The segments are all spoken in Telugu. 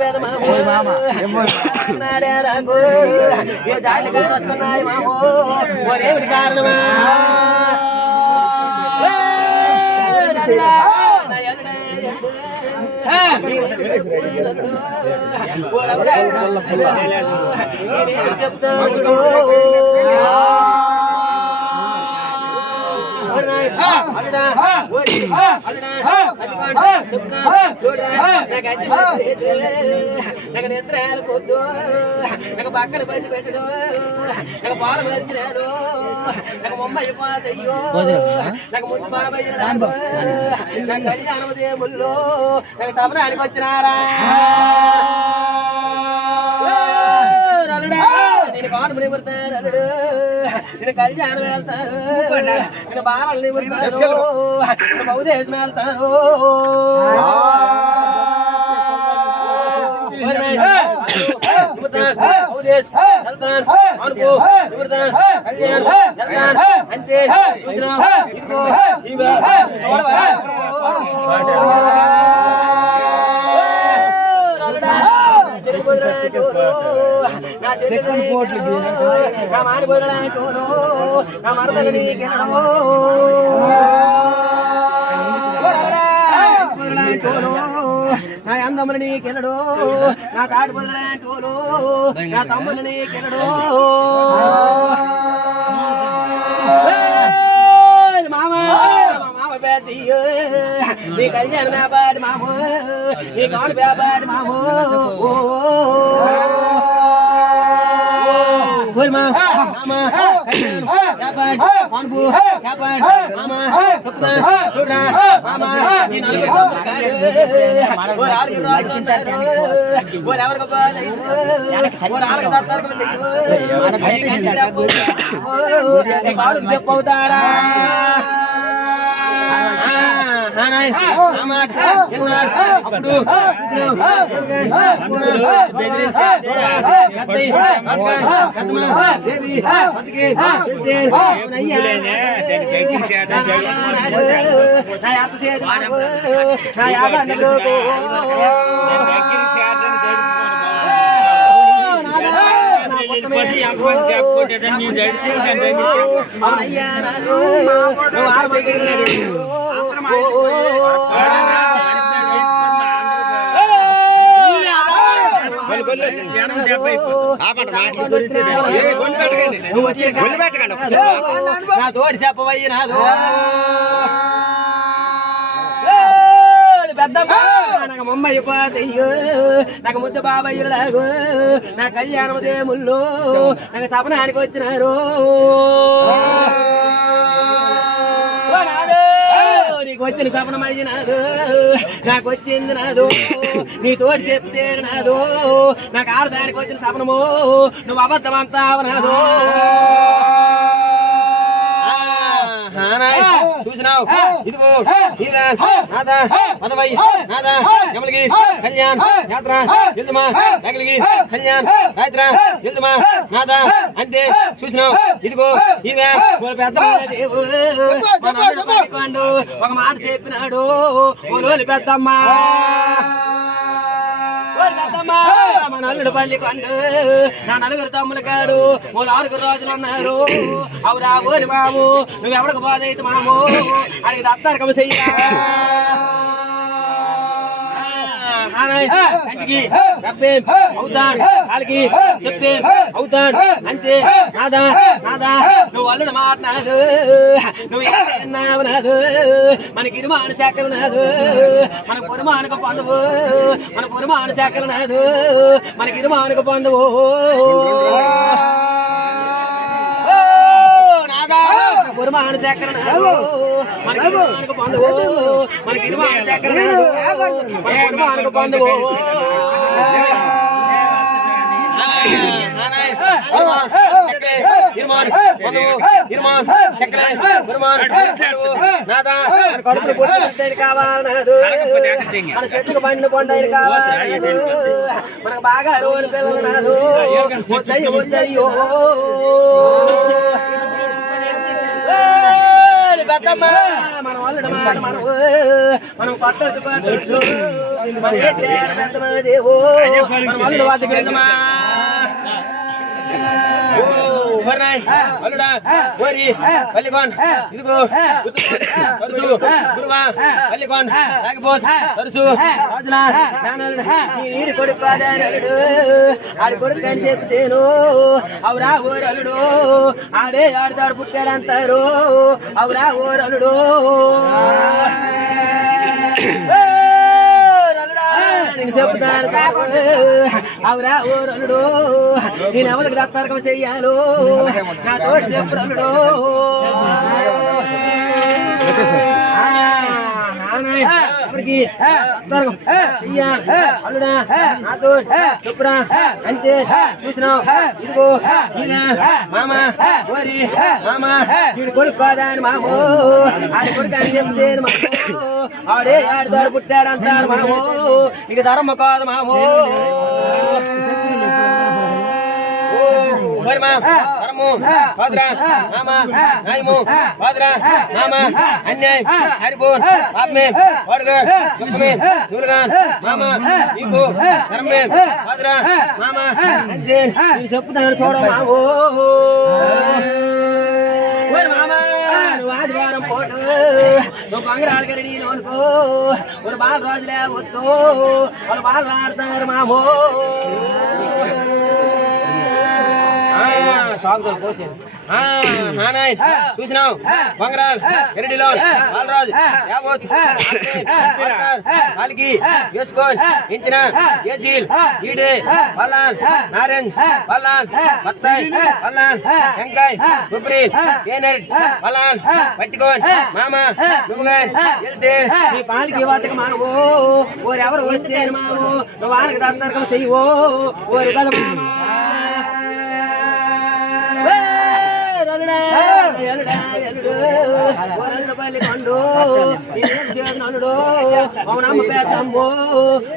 పేద మామూడే నాకు ఏ జాతి కానీ వస్తున్నాయి మామూ ఓరేమిటి కారణమా చెప్తాను నాకు నిద్రలు పొద్దు నాకు పక్కన పసి పెట్టడు నాకు పాలు వచ్చినాడు నాకు బొమ్మ అయిపోతాయ్యో నాకు ముందు బాబాయ్ నాకు కళ్యాణం దేవుళ్ళు నాకు సపనానికి వచ్చినారా నేను కానుమని నివృత్తాను అల్లుడు నేను కళ్యాణం వెళ్తాను నేను బాణాలు నివృత్తాను నేను బౌదేశం వెళ్తాను అంతే చూసినా నా మాని బొదలాటోను నా మరదలు నీకెనడో నా అందములు నీకెనడో నా తాటి బొదలాటోను నా తమ్ములు నీకెనడో మామా నీ కళ్యాణ వ్యాపారి మామూ నీ కాను వ్యాపారి మామూ చెప్పవుతారా నా తోడి చెప్పవయ్యి నాదు పెద్దమ్మ నాకు మమ్మ అయిపోతయ్యో నాకు ముద్దు బాబయ్యలాగు నా కళ్యాణం దేముళ్ళు నాకు సపనానికి వచ్చినారు నీకు వచ్చిన సపనం అయ్యినాదు నాకు వచ్చింది నాదు నీ తోటి చెప్తే నాదు నాకు ఆడదానికి వచ్చిన సపనము నువ్వు అబద్ధం అంతా అవనాదు చూసినావు ఇదిగో నాదా మదవై నాదా యమలగి కళ్యాణ్ యాత్ర వెళ్దుమా నగలిగి కళ్యాణ్ రాత్ర వెళ్దుమా నాదా అంతే చూసినావు ఇదిగో ఈమె పెద్ద ఒక మాట చెప్పినాడు ఓలోలి పెద్దమ్మ మన అల్లుడు పల్లి కొండు నా నలుగురు తమ్ములు కాడు ఓ 4 రోజులు అన్నారు అవురా ఓరి మాము నువ్వెవడకు బాధైతే మాము అడిగి దత్తారకం చెయ్యా కంటికి అవుతాడు కాలికి చెప్పే అవుతాడు అంతే నాదా నాదా నువ్వు అల్లుడు మాట్లాడు నువ్వు ఏమన్నావు నాదు మనకి ఇరుమాన శాఖలు నాదు మన పొరుమానకు పొందవు మన పొరుమాన శాఖలు నాదు మనకి ఇరుమానకు పొందవు పొరుమాన శాఖలు నాదు మనకి ఇరుమానకు పొందవు మనకి ఇరుమాన శాఖలు నాదు మన పొరుమానకు పొందవు చెట్టుకు పండు కొండలు కావాలి మనకు బాగా రోజు పిల్లలు నాదు పెద్దమ్మ మన వాళ్ళు మాట మనం పట్టదు పట్టదు మన పెద్దమ్మ దేవో మన వాళ్ళు వాదుకెళ్ళమా అల్లుడా ఓరి పల్లికొండ ఇదిగో తరుసు గురువా పల్లికొండ నాగపోస్ తరుసు రాజుల నీడి కొడుకు అల్లుడు ఆడి కొడుకు అని చెప్తేను అవురా ఓరు అల్లుడు ఆడే ఆడతాడు పుట్టాడంటారు అవురా ఓరు అల్లుడు నేను చెప్తాను అవురా ఓరలుడు నేను ఎవరికి దత్తారకం చెయ్యాలో నా తోటి చెప్పురలుడు ఎవరికి అల్లుడా నాతో చెప్పురా అంతే చూసినావు ఇదిగో మామ ఓరి మామ వీడు కొడుకు కాదా అని మామో ఆడి కొడుకు అని చెప్తేను మామో ఆడే ఆడిదాడు పుట్టాడంటారు మామో ఇక ధర్మ కాదు మామో అన్యాయం హరిబోన్ పాపమే వాడుగర్ దుఃఖమే నూలుగాన్ మామ నీకు ధర్మే వాదురా మామ అంతే చెప్పుతాను చూడ మామో ఆదివారం పోటు నువ్వు బంగారాలు గడి అనుకో ఒక బాగా రోజులే వద్దు వాళ్ళు బాగా ఆడతారు మామో చూసినావు బంగారాలు ఎరడిలో బాలరాజు యావత్ వాళ్ళకి వేసుకొని ఇంచిన ఏజీల్ ఈడే పల్లాన్ నారెంజ్ పల్లాన్ బత్తాయి పల్లాన్ వెంకాయ్ కొబ్బరి కేనెట్ పల్లాన్ పట్టుకొని మామ నువ్వు వెళ్తే నీ పాలకి వాతక మామో ఓరెవరు వస్తే మామో నువ్వు వాళ్ళకి దత్తరకం చెయ్యవో ఓరి కదా మామ పల్లికొండు నలుడు అవునమ్మ పెద్దమ్మో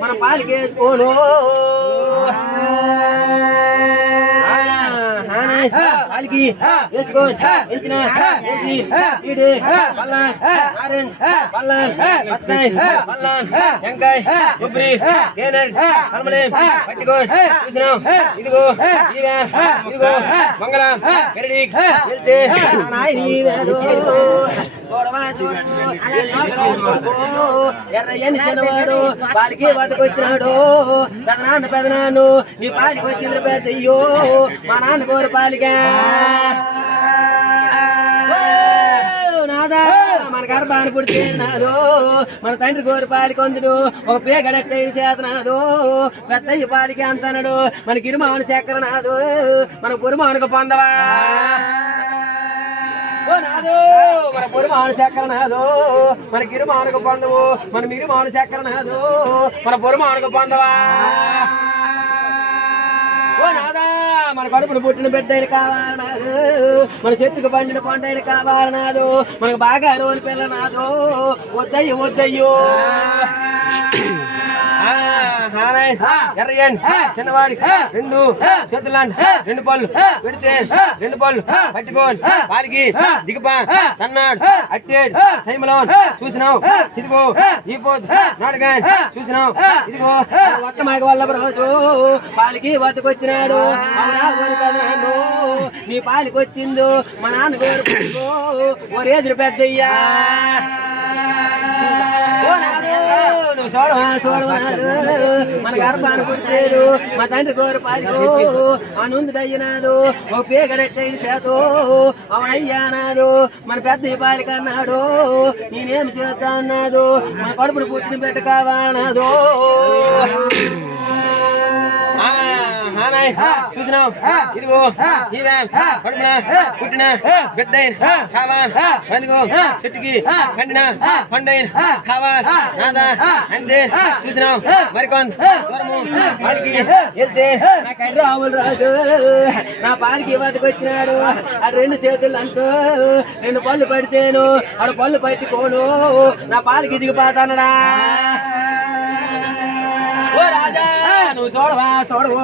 మనం పాలికేసుకోను పాలికి వేసుకోని ఎంచిన ఈడే పల్లాన్ ఆరెంజ్ పల్లాన్ బత్తాయి పల్లాన్ వెంకాయ్ కొబ్బరి కేనెట్ కలమలేం పట్టుకొని చూసినాం ఇదిగో ఇదిగో మంగళం ఎరడి వెళ్తే చూడవా ఎర్రయ్యని చిన్నవాడు పాలికి బతుకొచ్చినాడు పెదనాన్ను నీ పాలికి వచ్చింది పెద్దయ్యో మా నాన్న కోరు పాలిగా నాదా మన గర్భాన్ని పుడితేనాదు మన తండ్రి కోరి పాలి కొందుడు ఒక పేగడెక్క చేతనాదు పెద్దయ్య పాలికి అంతనడు మన గిరిమావని చక్కెర నాదు మన పురుమానుకు పొందవా నాదు మన పురుమాను చక్కెర నాదు మన గిరిమానుకు పొందవు మన మిరిమాను చక్కెర నాదు మన పురుమానుకు పొందవా నాదా మన కడుపును పుట్టిన బిడ్డైన కావాలనాదు మన చెట్టుకు పండిన పండైన కావాలనాదు మనకు బాగా రోజు పిల్ల నాదు వద్దయ్యో వద్దయ్యో ఎర్రయ్యన్ చిన్నవాడి రెండు చేతులాంటి రెండు పళ్ళు పెడితే రెండు పళ్ళు పట్టుకోని పాలికి దిగపా తన్నాడు అట్టేడు టైంలో చూసినావు ఇదిగో ఈ పోదు నాడుగా చూసినావు ఇదిగో ఒక్క మాకు వల్ల రోజు పాలికి బతుకొచ్చినాడు నీ పాలికి వచ్చిందో మా నాన్న కోరుకో ఓరేదురు పెద్దయ్యా నువ్వు చూడవాడు మన గర్భాన్ని పుట్టాడు మా తండ్రి కోరు పాలికో అనుంది దయ్యనాడు ఓ పేగడెట్టయిన చేతో అయ్యానాడు మన పెద్ద పాలిక అన్నాడు నేనేమి చేస్తా అన్నాడు మన కడుపును పుట్టిన బిడ్డ కావాలన్నాడు చూసినావు ఇదిగో కడుపున పుట్టిన బిడ్డైన కావాలి అందుకో చెట్టుకి పండిన పండైన కావాలి నాదా అంతే చూసినావు మరికొంత దూరము పాలికి వెళ్తే నా కర్రాములు రాజు నా పాలికి బతికొచ్చినాడు అటు రెండు చేతులు అంటూ రెండు పళ్ళు పడితేను అటు పళ్ళు పట్టుకోను నా పాలికి దిగిపోతానడా ఓ రాజా నువ్వు చూడవా చూడవు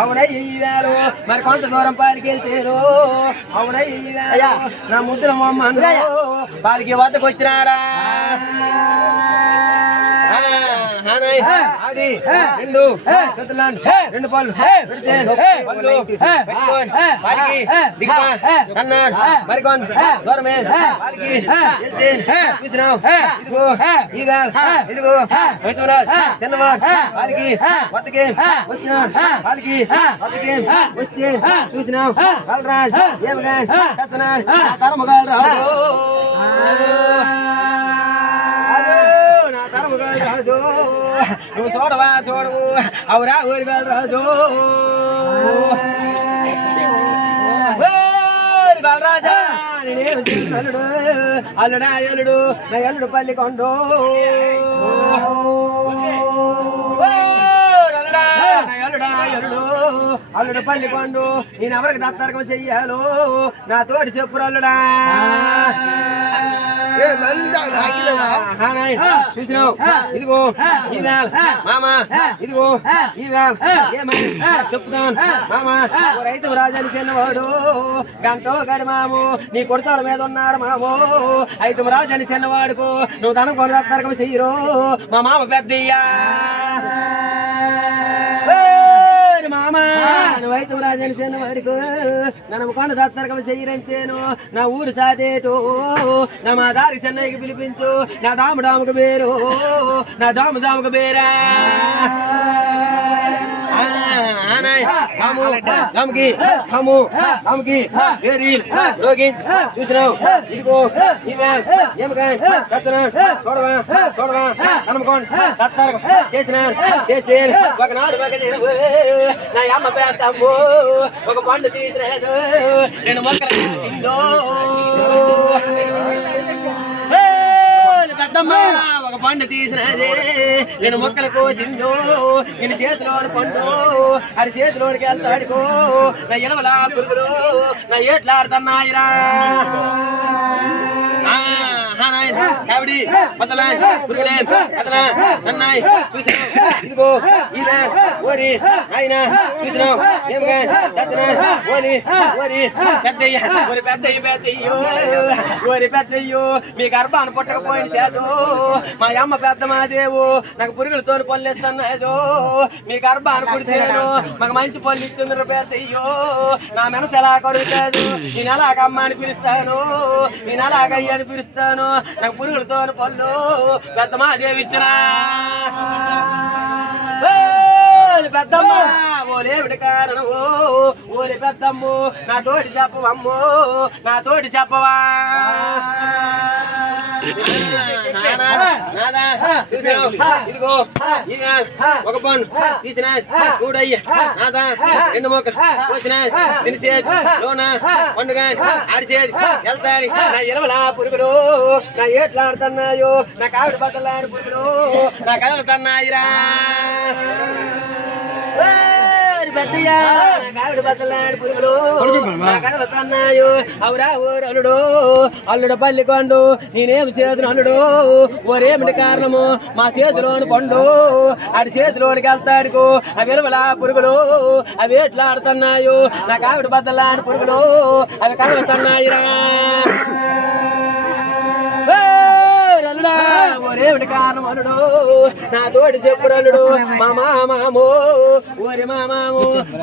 అవునయ్యారు మరి కొంత దూరం పాలికి వెళ్తేరు అవునయ్యా నా ముద్ర మొమ్మను పాలికి వద్దకు వచ్చినాడా రెండు రెండు పళ్ళు అన్నాడు మరి కొంత దూరమే పాలికి చూసినావు ఇదిగో ఇదిగో చిన్నవాడు పాలికి వద్దకే వచ్చినాడు పాలికి వద్దకే వస్తే చూసినావు కలరాజు ఏమగా కస్తున్నాడు తరముగాలు రాజు నా తరముగాలు రాజు నువ్వు చూడవా చూడవు అవురా ఊరిగాలు రాజు రాజా అల్లుడు అల్లుడా అల్లుడు నా అల్లుడు పల్లి కొండు అల్లుడు పల్లి పండు నేను ఎవరికి దత్తరకం చెయ్యాలో నా తోటి చెప్పురు అల్లుడా చూసినావు ఇదిగో ఈ వేళ మామ ఇదిగో ఈ వేళ ఏమైనా చెప్తాను మామ రైతు రాజాని చిన్నవాడు గంటో గడి మాము నీ కొడతాడు మీద ఉన్నాడు మాము అయితే రాజాని చిన్నవాడుకు నువ్వు తన కొని దత్తరకం చెయ్యరు మా మామ పెద్దయ్యా మామా నువ్వైతే రాజాని చిన్నవాడికు నన్ను కొండ దత్తరకం చెయ్యరంతేను నా ఊరు సాదేటు నా మా దారి చెన్నైకి పిలిపించు నా దాము డాముకు బేరు నా జాము జాముకు బేరా చూసినావు ఇదిగో చూడవా చూడవా అనుకోండి చేసినాడు చేస్తే ఒకనాడు నా అమ్మ పేదమ్ము ఒక పండు తీసినాడు రెండు మొక్కలు పెద్దమ్మ ఒక పండు తీసినది నేను మొక్కలు కోసిందో నేను చేతిలోని పండు అది చేతిలోనికి వెళ్తాడుకో నా ఎలవలా పురుగులు నా ఏట్లాడుతున్నాయిరా కావిడి పద్దలాంటి పురుగులే అతనా నన్నాయి చూసినావు ఇదిగో ఈయన ఓరి ఆయన చూసినావు ఏమిగా ఓరి ఓరి పెద్దయ్య ఓరి పెద్దయ్య పెద్దయ్యో ఓరి పెద్దయ్యో మీ గర్భాన్ని పుట్టకపోయిన చేదు మా అమ్మ పెద్ద మాదేవు నాకు పురుగులతో పళ్ళేస్తున్నాదో మీ గర్భాన్ని పుడితేను మాకు మంచి పళ్ళు ఇచ్చిండ్రు పెద్దయ్యో నా మనసు ఎలా కరుగుతాదు నేను అలాగ అమ్మ అని పిలుస్తాను నేను అలాగ అయ్య అని పిలుస్తాను నాకు పురుగులతో పళ్ళు పెద్ద మాదేవి ఇచ్చినా పెద్దమ్మ ఓలేమిటి కారణము ఓలి పెద్దమ్ము నా తోటి చెప్పవమ్ము నా తోటి చెప్పవా ఇదిగో ఒక పండు తీసిన చూడయ్య నాదా రెండు మొక్కలు పోసిన తినిసేది లోన పండుగ ఆడిసేది వెళ్తాడి నా ఎలవలా పురుగులు నా ఏట్లాడుతున్నాయో నా కావిడి బద్దలాడి పురుగులు నా కదలుతున్నాయిరా పెద్దయ్యా నా కావిడి బద్దలాడి పురుగులు నా కదలుతున్నాయో అవురా ఊరు అల్లుడు అల్లుడు పల్లి కొండు నేనేం చేతును అల్లుడు ఓరేమిటి కారణము మా చేతిలోని పండు ఆడి చేతిలోనికి వెళ్తాడుకో అవి విలువలా పురుగులు అవి ఎట్లాడుతున్నాయో నా కావిడి బద్దలాడి పురుగులు అవి కదలుతున్నాయిరా ఓరేమిటి కారణం అల్లుడు నా తోటి చెప్పురల్లుడు మా మామో ఓరి మామాము